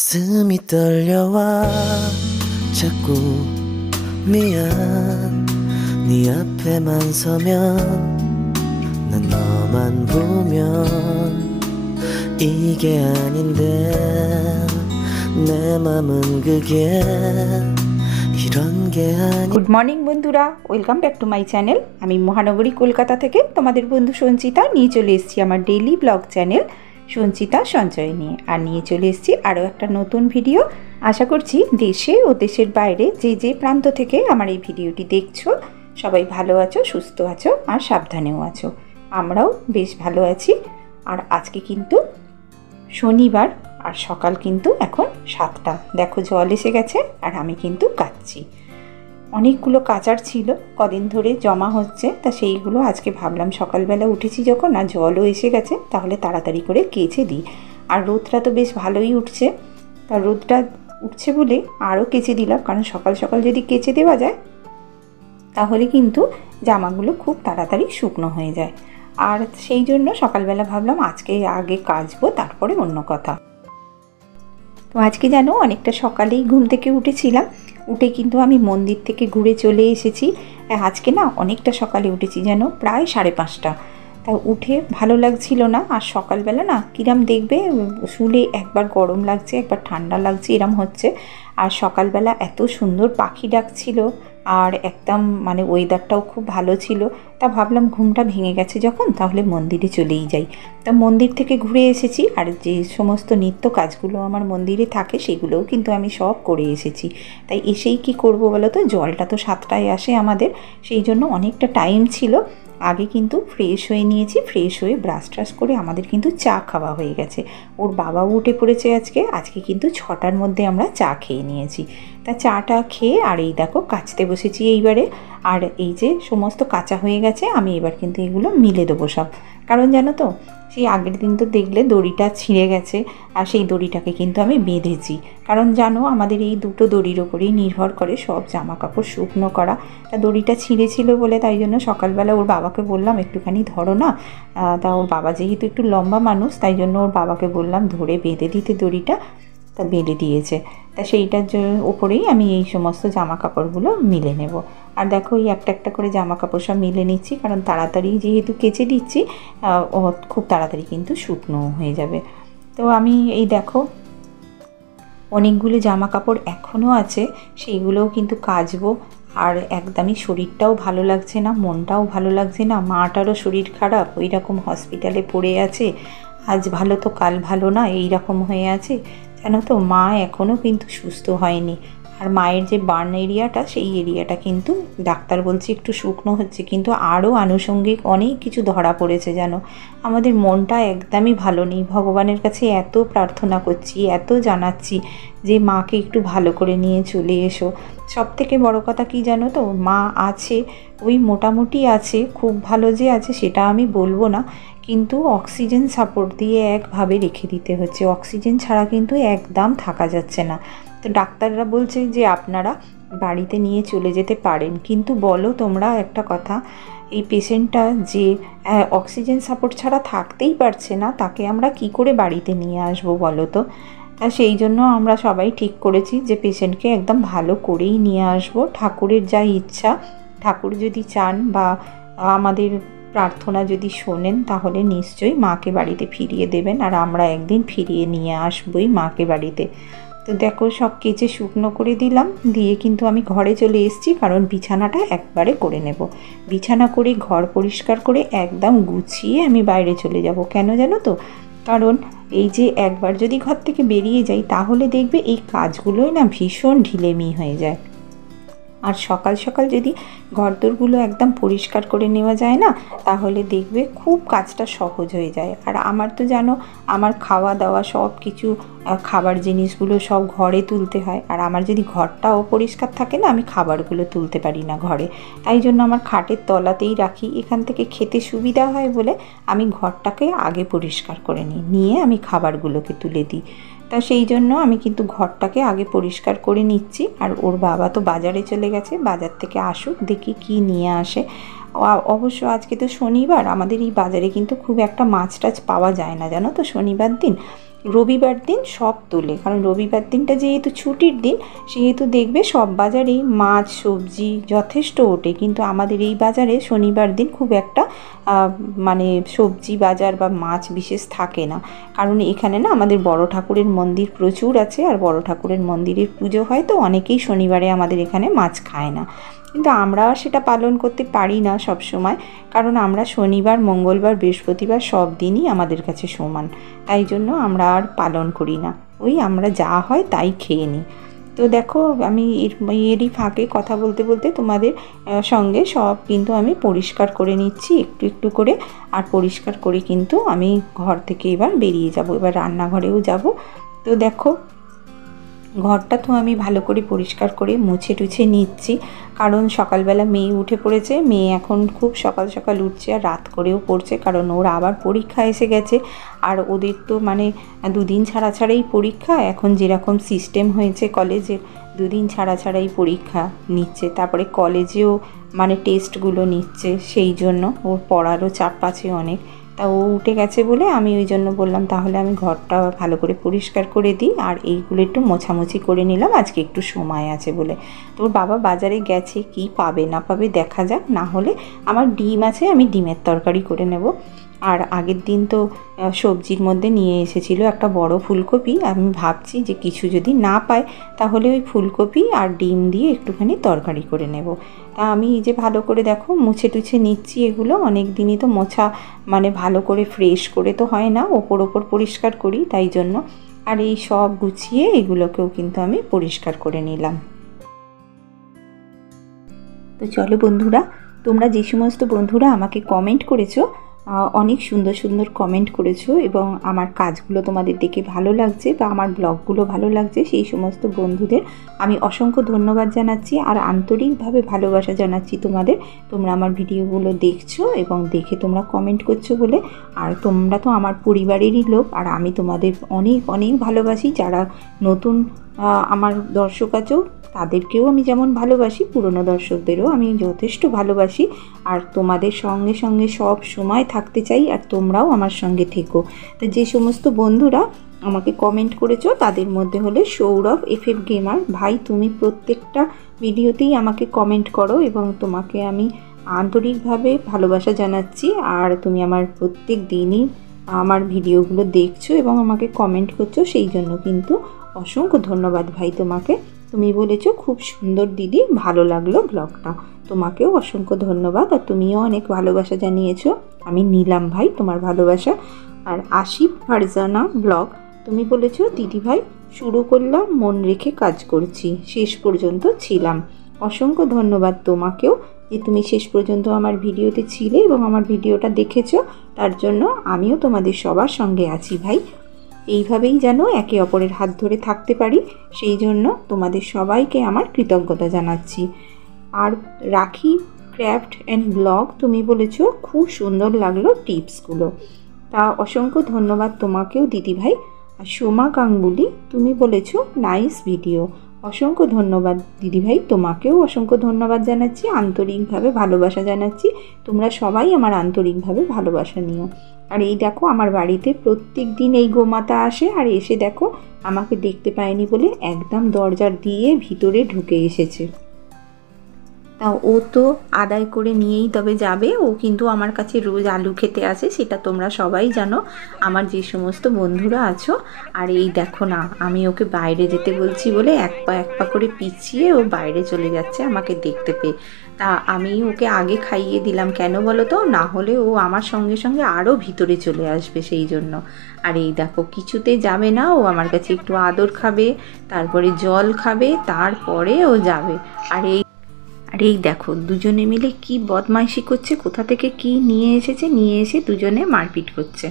가슴이 떨려와 자꾸 미안 네 앞에만 서면 난 너만 보면 이게 아닌데 내 맘은 그게 이런 게 아니। Good morning बंधुरा welcome back to my channel. आमी महानगरी कलकाता थेके तोमादेर बंधु संचिता निये चले एसेछि आमार डेली ब्लग चैनल संचिता सঞ্চয় निये और निये चले एसेछि आरो एकटा नतून भिडियो। आशा करछि देशे ओ देशेर बाइरे जे जे प्रान्त थेके आमार एई भिडियोटी देखछो सबाई भालो आछो, सुस्थ आछो और साबधानेও आछो। आमराও बेश भालो आछि। और आजके किन्तु शनिवार और सकाल किन्तु एखन 7टा। देखो जल एसे गेছে और आमी किन्तु काच्छि। अनेकगुलो काचार छिलो कदिन धरे जमा होच्छे ता सेइगुलो आजके भाबलाम सकालबेला उठेछि जखन और जलও एसे गेছে ताहले ताड़ाताड़ी करे केचे दिई। और रोदटा तो बेश भालोई उठছে ता रोदटा उठছে बोले आरो केचे दिलाम, कारण सकाल सकाल यदि केचे देওয়া যায় ताहले किन्तु জামাগুলো खूब ताड़ाताड़ी शुकनो हয়ে যায়। और সেই জন্য সকালবেলা ভাবলাম আজকে আগে কাচবো তারপরে অন্য কথা। তো আজকে জানো অনেকটা সকালেই ঘুম থেকে উঠেছিলাম, উঠে কিন্তু আমি মন্দির থেকে ঘুরে চলে এসেছি। আজকে না অনেকটা সকালে উঠেছি জানো, প্রায় 5:30টা। তা উঠে ভালো লাগছিল না। আর সকালবেলা না কিরম দেখবে শুলে একবার গরম লাগছে একবার ঠান্ডা লাগছে এরম হচ্ছে। আর সকালবেলা এত সুন্দর পাখি ডাকছিল আর একদম মানে ওয়েদারটাও খুব ভালো ছিল। তা ভাবলাম ঘুমটা ভেঙে গেছে যখন তাহলে মন্দিরে চলেই যাই। তা মন্দির থেকে ঘুরে এসেছি আর যে সমস্ত নিত্য কাজগুলো আমার মন্দিরে থাকে সেগুলোও কিন্তু আমি সব করে এসেছি। তাই এসেই কি করব বলো তো, জলটা তো 7টায় আসে আমাদের, সেই জন্য অনেকটা টাইম ছিল। আগে কিন্তু ফ্রেশ হয়ে নিয়েছি, ফ্রেশ হয়ে ব্রাশ ট্রাশ করে আমাদের কিন্তু চা খাওয়া হয়ে গেছে। ওর বাবাও উঠে পড়েছে আজকে কিন্তু 6টার মধ্যে আমরা চা খেয়ে নিয়েছি। তা চাটা খেয়ে আর এই দেখো কাচতে বসেছি এইবারে। আর এই যে সমস্ত কাঁচা হয়ে গেছে আমি এবার কিন্তু এগুলো মিলে দেবো সব। কারণ জানো তো সেই আগের দিন তো দেখলে দড়িটা ছিঁড়ে গেছে আর সেই দড়িটাকে কিন্তু আমি বেঁধেছি। কারণ জানো আমাদের এই দুটো দড়ির ওপরেই নির্ভর করে সব জামা কাপড় শুকনো করা। তা দড়িটা ছিঁড়েছিল বলে তাই জন্য সকালবেলা ওর বাবাকে বললাম একটুখানি ধরো না। তা ওর বাবা যেহেতু একটু লম্বা মানুষ তাই জন্য ওর বাবাকে বললাম ধরে বেঁধে দিতে দড়িটা। তা বেঁধে দিয়েছে। তা সেইটার ওপরেই আমি এই সমস্ত জামা কাপড়গুলো মিলে নেব। আর দেখো এই একটা একটা করে জামা কাপড় সব মিলে নিচ্ছি, কারণ তাড়াতাড়ি যেহেতু কেচে দিচ্ছি খুব তাড়াতাড়ি কিন্তু শুকনো হয়ে যাবে। তো আমি এই দেখো অনেকগুলো জামা কাপড় এখনও আছে, সেইগুলোও কিন্তু কাচবো। আর একদমই শরীরটাও ভালো লাগছে না, মনটাও ভালো লাগছে না। মাটারও শরীর খারাপ, ওই রকম হসপিটালে পড়ে আছে। আজ ভালো তো কাল ভালো না, এই রকম হয়ে আছে জানো তো। মা এখনও কিন্তু সুস্থ হয়নি। আর মায়ের যে বার্ন এরিয়াটা সেই এরিয়াটা কিন্তু ডাক্তার বলছে একটু শুকনো হচ্ছে, কিন্তু আরও আনুষঙ্গিক অনেক কিছু ধরা পড়েছে জানো। আমাদের মনটা একদমই ভালো নেই। ভগবানের কাছে এত প্রার্থনা করছি, এত জানাচ্ছি যে মাকে একটু ভালো করে নিয়ে চলে এসো। সবথেকে বড় কথা কি জানো তো, মা আছে ওই মোটামুটি আছে, খুব ভালো যে আছে সেটা আমি বলবো না, কিন্তু অক্সিজেন সাপোর্ট দিয়ে একভাবে রেখে দিতে হচ্ছে। অক্সিজেন ছাড়া কিন্তু একদম থাকা যাচ্ছে না। তো ডাক্তাররা বলছে যে আপনারা বাড়িতে নিয়ে চলে যেতে পারেন, কিন্তু বলো তোমরা একটা কথা, এই পেশেন্টটা যে অক্সিজেন সাপোর্ট ছাড়া থাকতেই পারছে না তাকে আমরা কি করে বাড়িতে নিয়ে আসবো বলো তো। তা সেই জন্য আমরা সবাই ঠিক করেছি যে পেশেন্টকে একদম ভালো করেই নিয়ে আসবো। ঠাকুরের যা ইচ্ছা, ঠাকুর যদি চান বা আমাদের প্রার্থনা যদি শোনেন তাহলে নিশ্চয়ই মাকে বাড়িতে ফিরিয়ে দেবেন। আর আমরা একদিন ফিরিয়ে নিয়ে আসবোই মাকে বাড়িতে। তো দেখো সব কেচে শুকনো করে দিলাম, দিয়ে কিন্তু আমি ঘরে চলে এসেছি, কারণ বিছানাটা একবারে করে নেব। বিছানা করে ঘর পরিষ্কার করে একদম গুছিয়ে আমি বাইরে চলে যাব। কেন জানো তো, কারণ এই যে একবার যদি ঘর থেকে বেরিয়ে যাই তাহলে দেখবে এই কাজগুলোই না ভীষণ ঢিলেমি হয়ে যায়। আর সকাল সকাল যদি ঘরদোরগুলো একদম পরিষ্কার করে নেওয়া যায় না তাহলে দেখবে খুব কাজটা সহজ হয়ে যায়। আর আমার তো জানো আমার খাওয়া দাওয়া সব কিছু খাবার জিনিসগুলো সব ঘরে তুলতে হয়। আর আমার যদি ঘরটা অপরিষ্কার থাকে না আমি খাবারগুলো তুলতে পারি না ঘরে। তাই জন্য আমার খাটের তলাতেই রাখি, এখান থেকে খেতে সুবিধা হয় বলে আমি ঘরটাকে আগে পরিষ্কার করে নিয়ে আমি খাবারগুলোকে তুলে দিই। তা সেই জন্য আমি কিন্তু ঘরটাকে আগে পরিষ্কার করে নিচ্ছি। আর ওর বাবা তো বাজারে চলে গেছে, বাজার থেকে আসুক দেখি কি নিয়ে আসে। অবশ্য আজকে তো শনিবার, আমাদের এই বাজারে কিন্তু খুব একটা মাছ টাছ পাওয়া যায় না জানো তো শনিবার দিন। রবিবার দিন সব তোলে, কারণ রবিবার দিনটা যেহেতু ছুটির দিন সেহেতু দেখবে সব বাজারেই মাছ সবজি যথেষ্ট ওঠে, কিন্তু আমাদের এই বাজারে শনিবার দিন খুব একটা মানে সবজি বাজার বা মাছ বিশেষ থাকে না, কারণ এখানে না আমাদের বড় ঠাকুরের মন্দির প্রচুর আছে, আর বড় ঠাকুরের মন্দিরের পুজো হয়, তো অনেকেই শনিবারে আমাদের এখানে মাছ খায় না। কিন্তু আমরা সেটা পালন করতে পারি না সব সময়, কারণ আমরা শনিবার মঙ্গলবার বৃহস্পতিবার সব দিনই আমাদের কাছে সমান, তাই জন্য আমরা আর পালন করি না, ওই আমরা যা হয় তাই খেয়ে নিই। তো দেখো আমি এরই ফাঁকে কথা বলতে বলতে তোমাদের সঙ্গে সব কিন্তু আমি পরিষ্কার করে নিচ্ছি একটু একটু করে, আর পরিষ্কার করে কিন্তু আমি ঘর থেকে এবার বেরিয়ে যাব, এবার রান্নাঘরেও যাব। তো দেখো ঘরটা তো আমি ভালো করে পরিষ্কার করে মুছে টুছে নিচ্ছি, কারণ সকালবেলা মেয়ে উঠে পড়েছে, মেয়ে এখন খুব সকাল সকাল উঠছে আর রাত করেও পড়ছে, কারণ ওর আবার পরীক্ষা এসে গেছে, আর ওদের তো মানে দুদিন ছাড়া ছাড়াই পরীক্ষা, এখন যেরকম সিস্টেম হয়েছে কলেজের, দুদিন ছাড়া ছাড়াই পরীক্ষা নিচ্ছে, তারপরে কলেজেও মানে টেস্টগুলো নিচ্ছে, সেই জন্য ওর পড়ারও চাপ আছে অনেক। তা ও উঠে গেছে বলে আমি ওই জন্য বললাম তাহলে আমি ঘরটা ভালো করে পরিষ্কার করে দিই, আর এইগুলো একটু মোছামুছি করে নিলাম, আজকে একটু সময় আছে বলে। তোর বাবা বাজারে গেছে, কি পাবে না পাবে দেখা যাক, না হলে আমার ডিম আছে, আমি ডিমের তরকারি করে নেব। আর আগের দিন তো সবজির মধ্যে নিয়ে এসেছিলো একটা বড় ফুলকপি, আমি ভাবছি যে কিছু যদি না পাই তাহলে ওই ফুলকপি আর ডিম দিয়ে একটুখানি তরকারি করে নেব। তা আমি এই যে ভালো করে দেখো মুছে টুছে নিচ্ছি, এগুলো অনেক দিনই তো মোছা মানে ভালো করে ফ্রেশ করে তো হয় না, ওপর পরিষ্কার করি তাই জন্য। আর এই সব গুছিয়ে এগুলোকেও কিন্তু আমি পরিষ্কার করে নিলাম। তো চলো বন্ধুরা, তোমরা যে সমস্ত বন্ধুরা আমাকে কমেন্ট করেছো, অনেক সুন্দর সুন্দর কমেন্ট করেছো, এবং আমার কাজগুলো তোমাদের দেখে ভালো লাগছে বা আমার ব্লগগুলো ভালো লাগছে, সেই সমস্ত বন্ধুদের আমি অসংখ্য ধন্যবাদ জানাচ্ছি আর আন্তরিকভাবে ভালোবাসা জানাচ্ছি তোমাদের। তোমরা আমার ভিডিওগুলো দেখছো এবং দেখে তোমরা কমেন্ট করছো বলে, আর তোমরা তো আমার পরিবারেরই লোক, আর আমি তোমাদের অনেক অনেক ভালোবাসি। যারা নতুন আমার দর্শক আছো তাদেরকেও আমি যেমন ভালোবাসি, পুরনো দর্শকদেরও আমি যথেষ্ট ভালোবাসি, আর তোমাদের সঙ্গে সঙ্গে সব সময় থাকতে চাই, আর তোমরাও আমার সঙ্গে থেকো। তো যে সমস্ত বন্ধুরা আমাকে কমেন্ট করেছো তাদের মধ্যে হলে সৌরভ FF গেমার ভাই, তুমি প্রত্যেকটা ভিডিওতেই আমাকে কমেন্ট করো এবং তোমাকে আমি আন্তরিকভাবে ভালোবাসা জানাচ্ছি, আর তুমি আমার প্রত্যেক দিনই আমার ভিডিওগুলো দেখছো এবং আমাকে কমেন্ট করছো, সেই জন্য কিন্তু অসংখ্য ধন্যবাদ ভাই তোমাকে। তুমি বলেছো খুব সুন্দর দিদি, ভালো লাগলো ব্লগটা, তোমাকেও অসংখ্য ধন্যবাদ, আর তুমিও অনেক ভালোবাসা জানিয়েছো, আমি নিলাম ভাই তোমার ভালোবাসা। আর আশিফ ফারজানা ব্লগ, তুমি বলেছো দিদি ভাই শুরু করলাম, মন রেখে কাজ করছি, শেষ পর্যন্ত ছিলাম, অসংখ্য ধন্যবাদ তোমাকেও যে তুমি শেষ পর্যন্ত আমার ভিডিওতে ছিলে এবং আমার ভিডিওটা দেখেছো, তার জন্য আমিও তোমাদের সবার সঙ্গে আছি ভাই। এইভাবেই যেন একে অপরের হাত ধরে থাকতে পারি, সেই জন্য তোমাদের সবাইকে আমার কৃতজ্ঞতা জানাচ্ছি। আর রাখি ক্রাফট অ্যান্ড ব্লগ, তুমি বলেছো খুব সুন্দর লাগলো টিপসগুলো, তা অসংখ্য ধন্যবাদ তোমাকেও দিদিভাই। আর সোমা গাঙ্গুলি, তুমি বলেছো নাইস ভিডিও, অসংখ্য ধন্যবাদ দিদিভাই, তোমাকেও অসংখ্য ধন্যবাদ জানাচ্ছি, আন্তরিকভাবে ভালোবাসা জানাচ্ছি, তোমরা সবাই আমার আন্তরিকভাবে ভালোবাসা নিও। আর এই দেখো আমার বাড়িতে প্রত্যেক দিন এই গোমাতা আসে, আর এসে দেখো আমাকে দেখতে পায়নি বলে একদম দরজা দিয়ে ভিতরে ঢুকে এসেছে। তা ও তো আদায় করে নিয়েই তবে যাবে, ও কিন্তু আমার কাছে রোজ আলু খেতে আসে, সেটা তোমরা সবাই জানো আমার যে সমস্ত বন্ধুরা আছো। আর এই দেখো না, আমি ওকে বাইরে যেতে বলছি বলে এক পা করে পিছিয়ে ও বাইরে চলে যাচ্ছে আমাকে দেখতে পেয়ে। তা আমি ওকে আগে খাইয়ে দিলাম, কেন বলো তো, না হলে ও আমার সঙ্গে সঙ্গে আরও ভিতরে চলে আসবে, সেই জন্য। আর এই দেখো কিছুতে যাবে না, ও আমার কাছে একটু আদর খাবে, তারপরে জল খাবে, তারপরে ও যাবে। আর এই দেখো দুজনে মিলে কি বদমাইশি করছে, কোথা থেকে কি নিয়ে এসে দুজনে মারপিট করছে।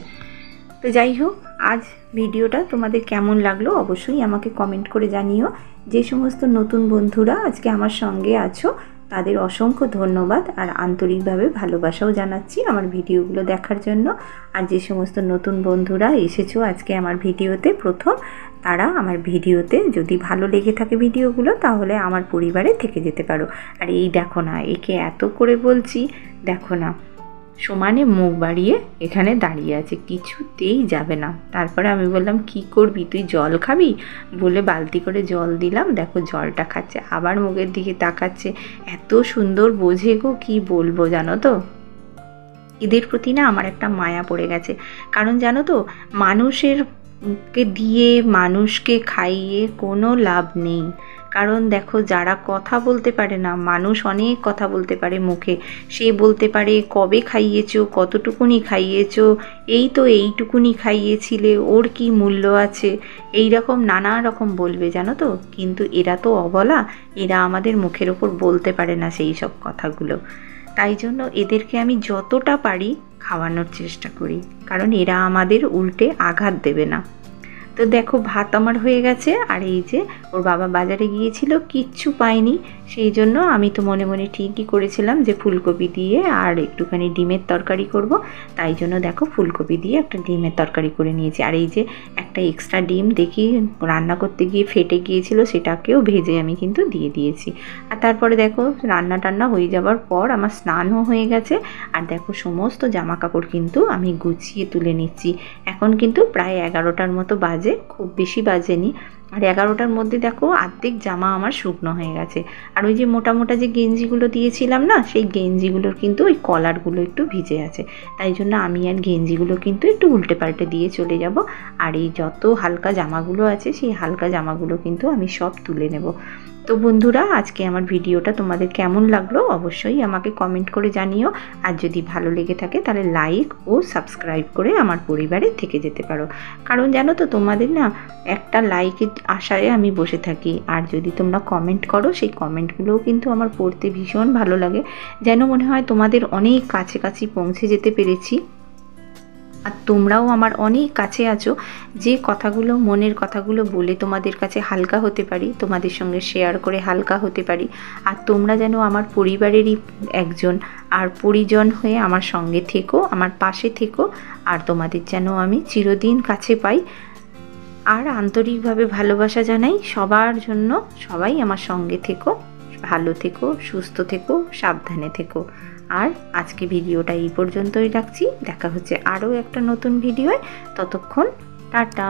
তো যাই হোক, আজ ভিডিওটা তোমাদের কেমন লাগলো অবশ্যই আমাকে কমেন্ট করে জানিও। যে সমস্ত নতুন বন্ধুরা আজকে আমার সঙ্গে আছো তাদের অসংখ্য ধন্যবাদ, আর আন্তরিকভাবে ভালোবাসাও জানাচ্ছি আমার ভিডিওগুলো দেখার জন্য। আর যে সমস্ত নতুন বন্ধুরা এসেছো আজকে আমার ভিডিওতে প্রথম, তারা আমার ভিডিওতে যদি ভালো লেগে থাকে ভিডিওগুলো, তাহলে আমার পরিবারে থেকে যেতে পারো। আর এই দেখো না, একে এত করে বলছি, দেখো না সমানে মুখ বাড়িয়ে এখানে দাঁড়িয়ে আছে, কিছুতেই যাবে না। তারপরে আমি বললাম কি করবি তুই, জল খাবি? বলে বালতি করে জল দিলাম, দেখো জলটা খাচ্ছে, আবার মুখের দিকে তাকাচ্ছে। এত সুন্দর বোঝে গো, কি বলবো জানো তো। এদের প্রতি না আমার একটা মায়া পড়ে গেছে। কারণ জানো তো, মানুষকে দিয়ে মানুষকে খাইয়ে কোনো লাভ নেই। কারণ দেখো, যারা কথা বলতে পারে না, মানুষ অনেক কথা বলতে পারে মুখে, সে বলতে পারে কবে খাইয়েছো, কতটুকুনি খাইয়েছো, এই তো এইটুকুনি খাইয়েছিলে, ওর কি মূল্য আছে, এই রকম নানা রকম বলবে জানো তো। কিন্তু এরা তো অবলা, এরা আমাদের মুখের ওপর বলতে পারে না সেই সব কথাগুলো। তাই জন্য এদেরকে আমি যতটা পারি খাওয়ানোর চেষ্টা করি, কারণ এরা আমাদের উল্টে আঘাত দেবে না। তো দেখো ভাত আমার হয়ে গেছে, আর এই যে ওর বাবা বাজারে গিয়েছিল, কিচ্ছু পায়নি, সেই জন্য আমি তো মনে মনে ঠিকই করেছিলাম যে ফুলকপি দিয়ে আর একটুখানি ডিমের তরকারি করব। তাই জন্য দেখো ফুলকপি দিয়ে একটা ডিমের তরকারি করে নিয়েছি। আর এই যে একটা এক্সট্রা ডিম দেখি রান্না করতে গিয়ে ফেটে গিয়েছিল, সেটাকেও ভেজে আমি কিন্তু দিয়ে দিয়েছি। আর তারপরে দেখো রান্না টান্না হয়ে যাবার পর আমার স্নানও হয়ে গেছে। আর দেখো সমস্ত জামা কাপড় কিন্তু আমি গুছিয়ে তুলে নিচ্ছি। এখন কিন্তু প্রায় 11টার মতো বাজে, খুব বেশি বাজেনি। আর 11টার মধ্যে দেখো অর্ধেক জামা আমার শুকনো হয়ে গেছে। আর ওই যে মোটা মোটা যে গেঞ্জিগুলো দিয়েছিলাম না, সেই গেঞ্জিগুলোর কিন্তু ওই কলারগুলো একটু ভিজে আছে। তাই জন্য আমি আর গেঞ্জিগুলো কিন্তু একটু উল্টে পাল্টে দিয়ে চলে যাব। আর এই যত হালকা জামাগুলো আছে, সেই হালকা জামাগুলো কিন্তু আমি সব তুলে নেব। তো বন্ধুরা, আজকে আমার ভিডিওটা তোমাদের কেমন লাগলো অবশ্যই আমাকে কমেন্ট করে জানিও। আর যদি ভালো লেগে থাকে তাহলে লাইক ও সাবস্ক্রাইব করে আমার পরিবারে থেকে যেতে পারো। কারণ জানো তো, তোমাদের না একটা লাইকের আশায় আমি বসে থাকি। আর যদি তোমরা কমেন্ট করো, সেই কমেন্টগুলোও কিন্তু আমার পড়তে ভীষণ ভালো লাগে, যেন মনে হয় তোমাদের অনেক কাছাকাছি পৌঁছে যেতে পেরেছি। আর তোমরাও আমার অনেক কাছে আছো, যে কথাগুলো মনের কথাগুলো বলে তোমাদের কাছে হালকা হতে পারি, তোমাদের সঙ্গে শেয়ার করে হালকা হতে পারি। আর তোমরা যেন আমার পরিবারেরই একজন আর পরিজন হয়ে আমার সঙ্গে থেকো, আমার পাশে থেকো। আর তোমাদের যেন আমি চিরদিন কাছে পাই। আর আন্তরিকভাবে ভালোবাসা জানাই সবার জন্য। সবাই আমার সঙ্গে থেকো, ভালো থেকো, সুস্থ থেকো, সাবধানে থেকো। আর আজকে ভিডিওটা এই পর্যন্তই রাখছি। দেখা হচ্ছে আরও একটা নতুন ভিডিওয়। ততক্ষণ টাটা।